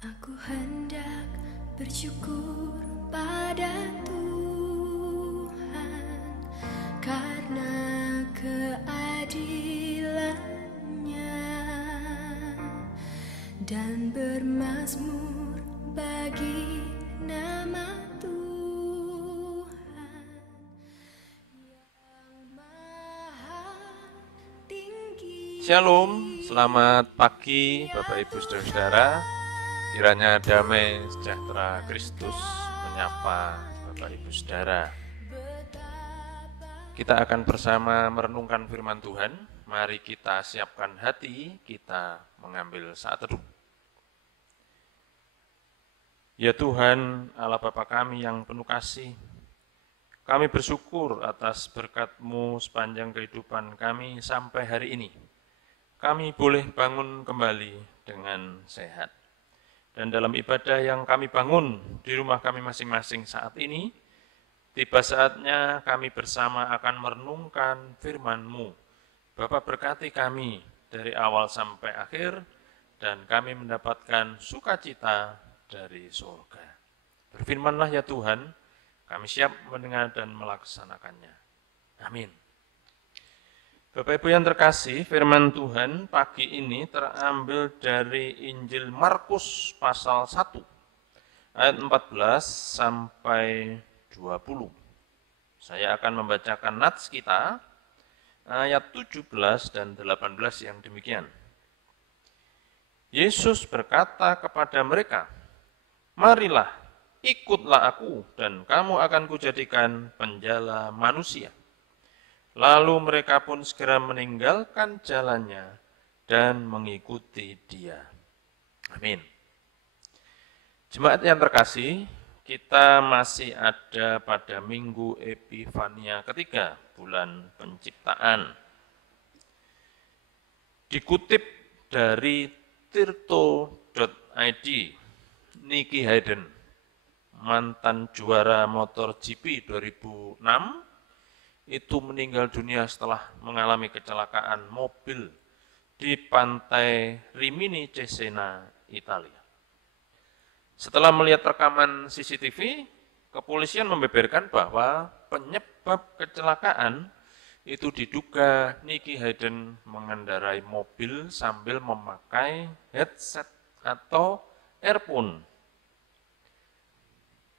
Aku hendak bersyukur pada Tuhan karena keadilan-Nya dan bermazmur bagi nama Tuhan yang maha tinggi. Shalom, selamat pagi Bapak Ibu Saudara-saudara. Kiranya damai sejahtera Kristus menyapa Bapak Ibu Saudara. Kita akan bersama merenungkan firman Tuhan. Mari kita siapkan hati, kita mengambil saat teduh. Ya Tuhan, Allah Bapa kami yang penuh kasih, kami bersyukur atas berkat-Mu sepanjang kehidupan kami sampai hari ini. Kami boleh bangun kembali dengan sehat. Dan dalam ibadah yang kami bangun di rumah kami masing-masing saat ini, tiba saatnya kami bersama akan merenungkan firman-Mu. Bapa berkati kami dari awal sampai akhir, dan kami mendapatkan sukacita dari surga. Berfirmanlah ya Tuhan, kami siap mendengar dan melaksanakannya. Amin. Bapak Ibu yang terkasih, firman Tuhan pagi ini terambil dari Injil Markus pasal 1, ayat 14 sampai 20. Saya akan membacakan nats kita, ayat 17 dan 18 yang demikian. Yesus berkata kepada mereka, "Marilah, ikutlah aku, dan kamu akan kujadikan penjala manusia." Lalu mereka pun segera meninggalkan jalannya dan mengikuti Dia. Amin. Jemaat yang terkasih, kita masih ada pada Minggu Epifania ketiga, bulan penciptaan. Dikutip dari tirto.id, Nicky Hayden, mantan juara MotoGP 2006, itu meninggal dunia setelah mengalami kecelakaan mobil di pantai Rimini Cesena, Italia. Setelah melihat rekaman CCTV, kepolisian membeberkan bahwa penyebab kecelakaan itu diduga Nicky Hayden mengendarai mobil sambil memakai headset atau earphone.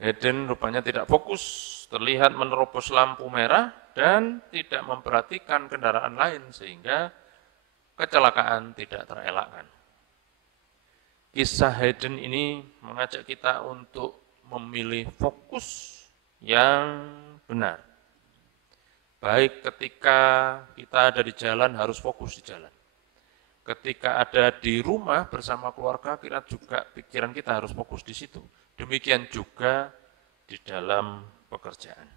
Hayden rupanya tidak fokus, terlihat menerobos lampu merah dan tidak memperhatikan kendaraan lain sehingga kecelakaan tidak terelakkan. Kisah Hayden ini mengajak kita untuk memilih fokus yang benar. Baik ketika kita ada di jalan harus fokus di jalan. Ketika ada di rumah bersama keluarga, kita juga pikiran kita harus fokus di situ. Demikian juga di dalam pekerjaan.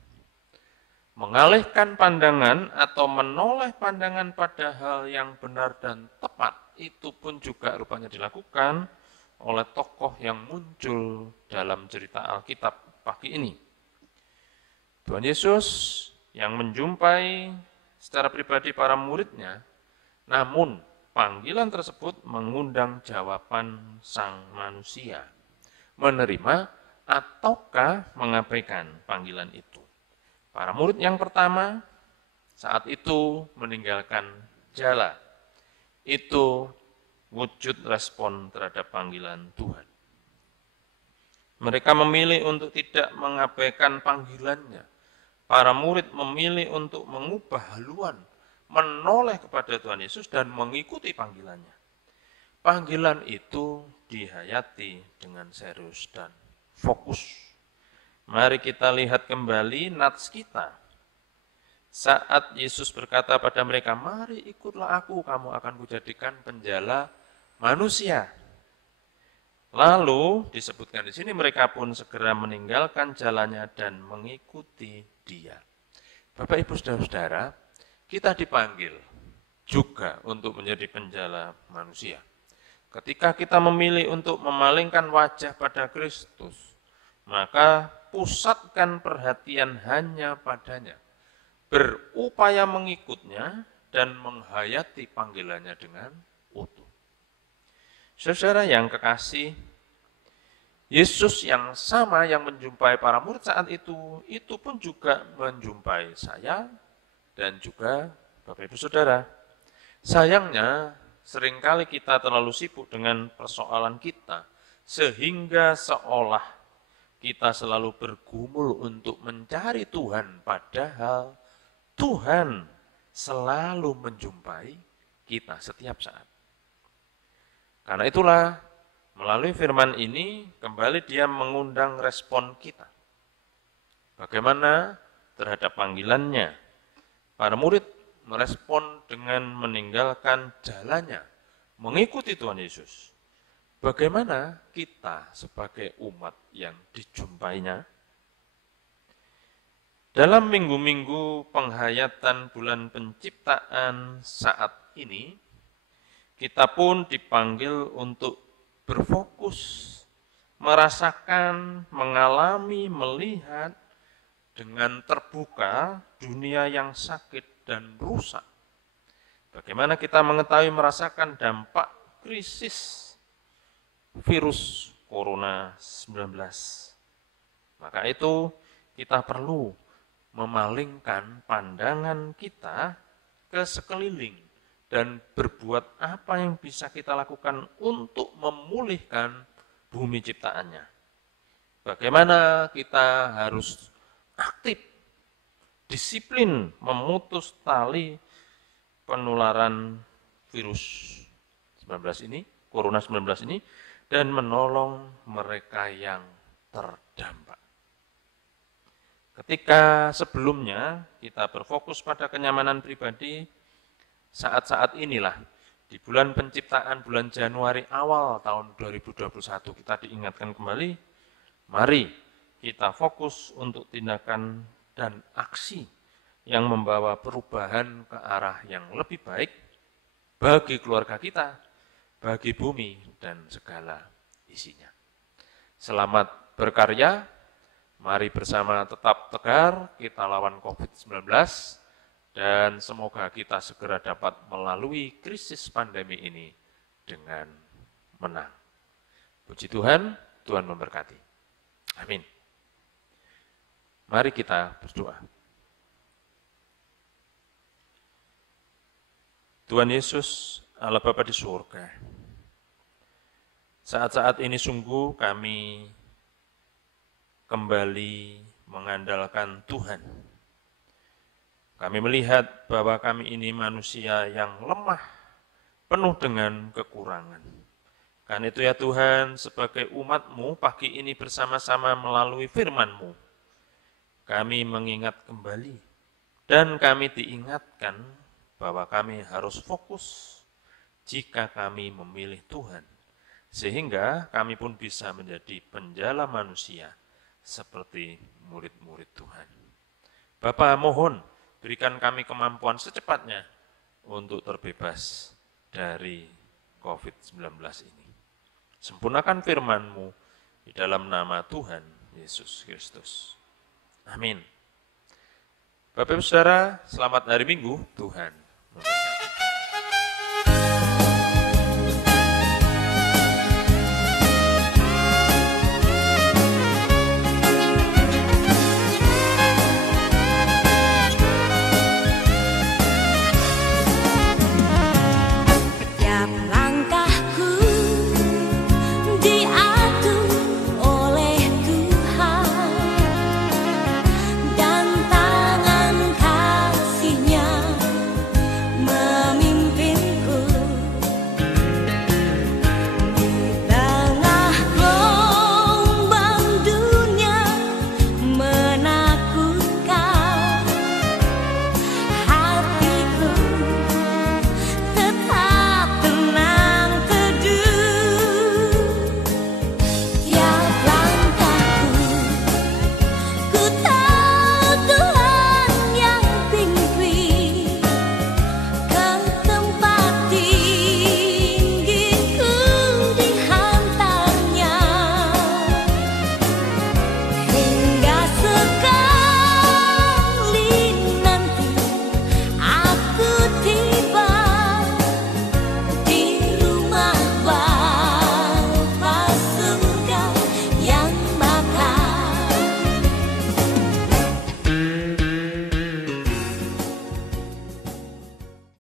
Mengalihkan pandangan atau menoleh pandangan pada hal yang benar dan tepat, itu pun juga rupanya dilakukan oleh tokoh yang muncul dalam cerita Alkitab pagi ini. Tuhan Yesus yang menjumpai secara pribadi para muridnya, namun panggilan tersebut mengundang jawaban sang manusia. Menerima ataukah mengabaikan panggilan itu. Para murid yang pertama saat itu meninggalkan jala. Itu wujud respon terhadap panggilan Tuhan. Mereka memilih untuk tidak mengabaikan panggilannya. Para murid memilih untuk mengubah haluan, menoleh kepada Tuhan Yesus dan mengikuti panggilannya. Panggilan itu dihayati dengan serius dan fokus. Mari kita lihat kembali nats kita. Saat Yesus berkata pada mereka, "Mari ikutlah aku, kamu akan kujadikan penjala manusia." Lalu disebutkan di sini mereka pun segera meninggalkan jalannya dan mengikuti Dia. Bapak Ibu Saudara-saudara, kita dipanggil juga untuk menjadi penjala manusia. Ketika kita memilih untuk memalingkan wajah pada Kristus, maka pusatkan perhatian hanya padanya, berupaya mengikutnya dan menghayati panggilannya dengan utuh. Saudara yang kekasih, Yesus yang sama yang menjumpai para murid saat itu pun juga menjumpai saya dan juga Bapak Ibu Saudara. Sayangnya, seringkali kita terlalu sibuk dengan persoalan kita, sehingga seolah kita selalu bergumul untuk mencari Tuhan, padahal Tuhan selalu menjumpai kita setiap saat. Karena itulah, melalui firman ini, kembali dia mengundang respon kita. Bagaimana terhadap panggilannya? Para murid merespon dengan meninggalkan jalannya, mengikuti Tuhan Yesus. Bagaimana kita sebagai umat yang dijumpainya? Dalam minggu-minggu penghayatan bulan penciptaan saat ini, kita pun dipanggil untuk berfokus, merasakan, mengalami, melihat dengan terbuka dunia yang sakit dan rusak. Bagaimana kita mengetahui merasakan dampak krisis virus Corona 19. Maka itu kita perlu memalingkan pandangan kita ke sekeliling dan berbuat apa yang bisa kita lakukan untuk memulihkan bumi ciptaannya. Bagaimana kita harus aktif, disiplin memutus tali penularan virus 19 ini, Corona 19 ini, dan menolong mereka yang terdampak. Ketika sebelumnya kita berfokus pada kenyamanan pribadi, saat-saat inilah, di bulan penciptaan bulan Januari awal tahun 2021 kita diingatkan kembali, mari kita fokus untuk tindakan dan aksi yang membawa perubahan ke arah yang lebih baik bagi keluarga kita, bagi bumi dan segala isinya. Selamat berkarya, mari bersama tetap tegar, kita lawan COVID-19, dan semoga kita segera dapat melalui krisis pandemi ini dengan menang. Puji Tuhan, Tuhan memberkati. Amin. Mari kita berdoa. Tuhan Yesus, Allah Bapa di surga, saat-saat ini sungguh kami kembali mengandalkan Tuhan. Kami melihat bahwa kami ini manusia yang lemah, penuh dengan kekurangan. Karena itu ya Tuhan, sebagai umat-Mu pagi ini bersama-sama melalui firman-Mu, kami mengingat kembali dan kami diingatkan bahwa kami harus fokus jika kami memilih Tuhan. Sehingga kami pun bisa menjadi penjala manusia seperti murid-murid Tuhan. Bapa, mohon berikan kami kemampuan secepatnya untuk terbebas dari COVID-19 ini. Sempurnakan firman-Mu di dalam nama Tuhan Yesus Kristus. Amin. Bapak Ibu Saudara, selamat hari Minggu, Tuhan